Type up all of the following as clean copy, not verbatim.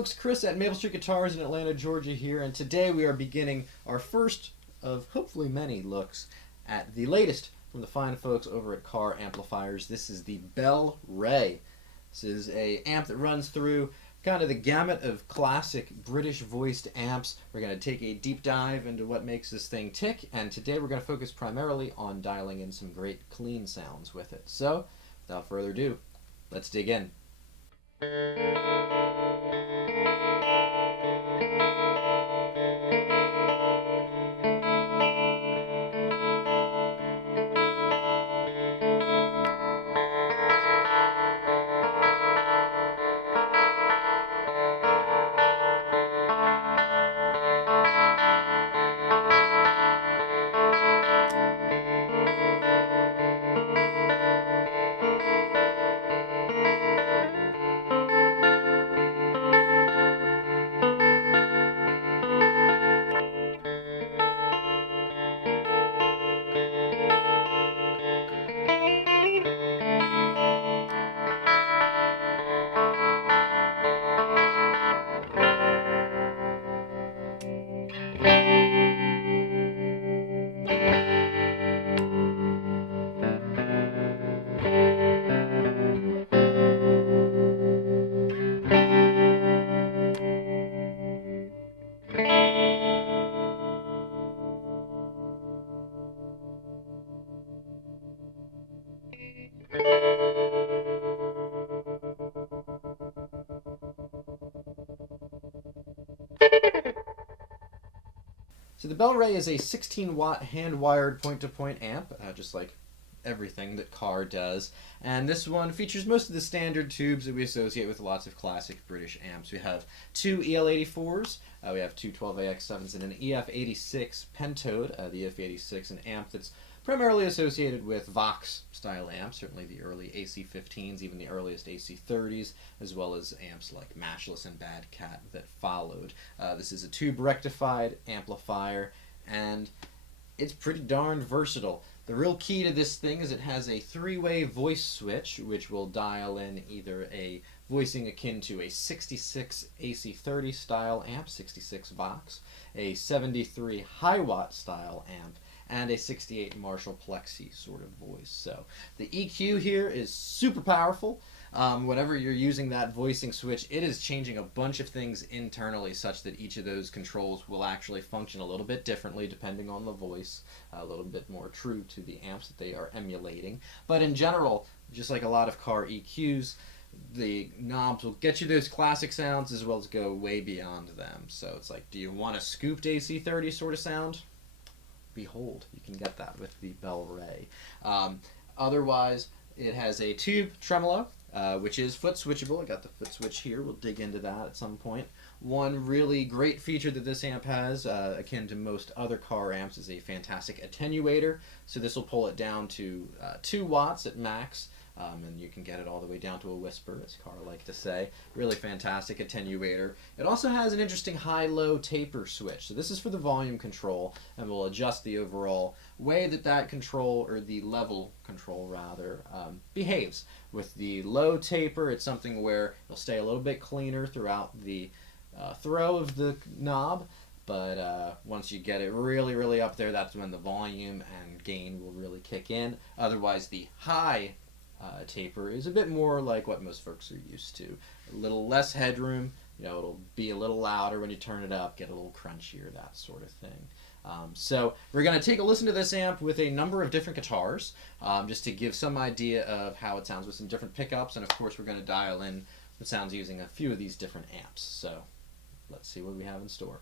folks, Chris at Maple Street Guitars in Atlanta, Georgia here, and today we are beginning our first of hopefully many looks at the latest from the fine folks over at Carr Amplifiers. This is the Bel-Ray. This is an amp that runs through kind of the gamut of classic British voiced amps. We're going to take a deep dive into what makes this thing tick, and today we're going to focus primarily on dialing in some great clean sounds with it. So, without further ado, let's dig in. So the Bel-Ray is a 16-watt hand-wired point-to-point amp, just like everything that Carr does. And this one features most of the standard tubes that we associate with lots of classic British amps. We have two EL84s, we have two 12AX7s, and an EF86 pentode. The EF86, an amp that's primarily associated with Vox-style amps, certainly the early AC15s, even the earliest AC30s, as well as amps like Matchless and Bad Cat that followed. This is a tube-rectified amplifier, and it's pretty darn versatile. The real key to this thing is it has a three-way voice switch, which will dial in either a voicing akin to a 66 AC30 style amp, 66 Vox, a 73 high-watt style amp, and a 68 Marshall Plexi sort of voice. So the EQ here is super powerful. Whenever you're using that voicing switch, it is changing a bunch of things internally such that each of those controls will actually function a little bit differently depending on the voice, a little bit more true to the amps that they are emulating. But in general, just like a lot of Carr EQs, the knobs will get you those classic sounds as well as go way beyond them. So it's like, do you want a scooped AC30 sort of sound? Behold, you can get that with the Bel-Ray. Otherwise, it has a tube tremolo, which is foot switchable. I got the foot switch here. We'll dig into that at some point. One really great feature that this amp has, akin to most other Carr amps, is a fantastic attenuator. So this will pull it down to 2 watts at max. And you can get it all the way down to a whisper, as Carr like to say. Really fantastic attenuator. It also has an interesting high-low taper switch. So this is for the volume control, and will adjust the overall way that that control, or the level control rather, behaves. With the low taper, it's something where it'll stay a little bit cleaner throughout the throw of the knob. But once you get it really, really up there, that's when the volume and gain will really kick in. Otherwise, the high taper is a bit more like what most folks are used to. A little less headroom, you know, it'll be a little louder when you turn it up, get a little crunchier, that sort of thing. So we're going to take a listen to this amp with a number of different guitars, just to give some idea of how it sounds with some different pickups, and of course we're going to dial in the sounds using a few of these different amps. So let's see what we have in store.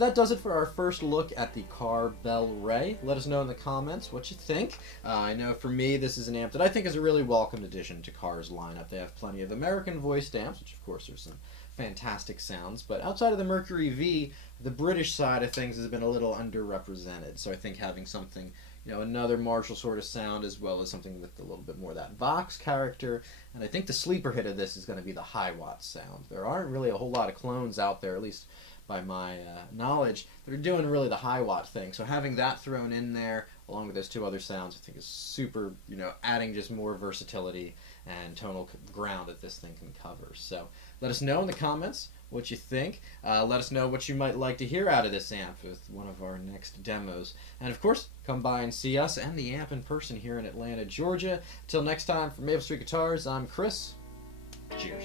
So that does it for our first look at the Carr Bel-Ray. Let us know in the comments what you think. I know for me, this is an amp that I think is a really welcomed addition to Carr's lineup. They have plenty of American voiced amps, which of course are some fantastic sounds, but outside of the Mercury V, the British side of things has been a little underrepresented. So I think having something, another Marshall sort of sound, as well as something with a little bit more of that Vox character. And I think the sleeper hit of this is going to be the high watt sound. There aren't really a whole lot of clones out there, at least by my knowledge, that are doing really the high watt thing. So having that thrown in there, along with those two other sounds, I think is super, adding just more versatility and tonal ground that this thing can cover. So let us know in the comments what you think. Let us know what you might like to hear out of this amp with one of our next demos. And of course, come by and see us and the amp in person here in Atlanta, Georgia. Until next time, from Maple Street Guitars, I'm Chris. Cheers.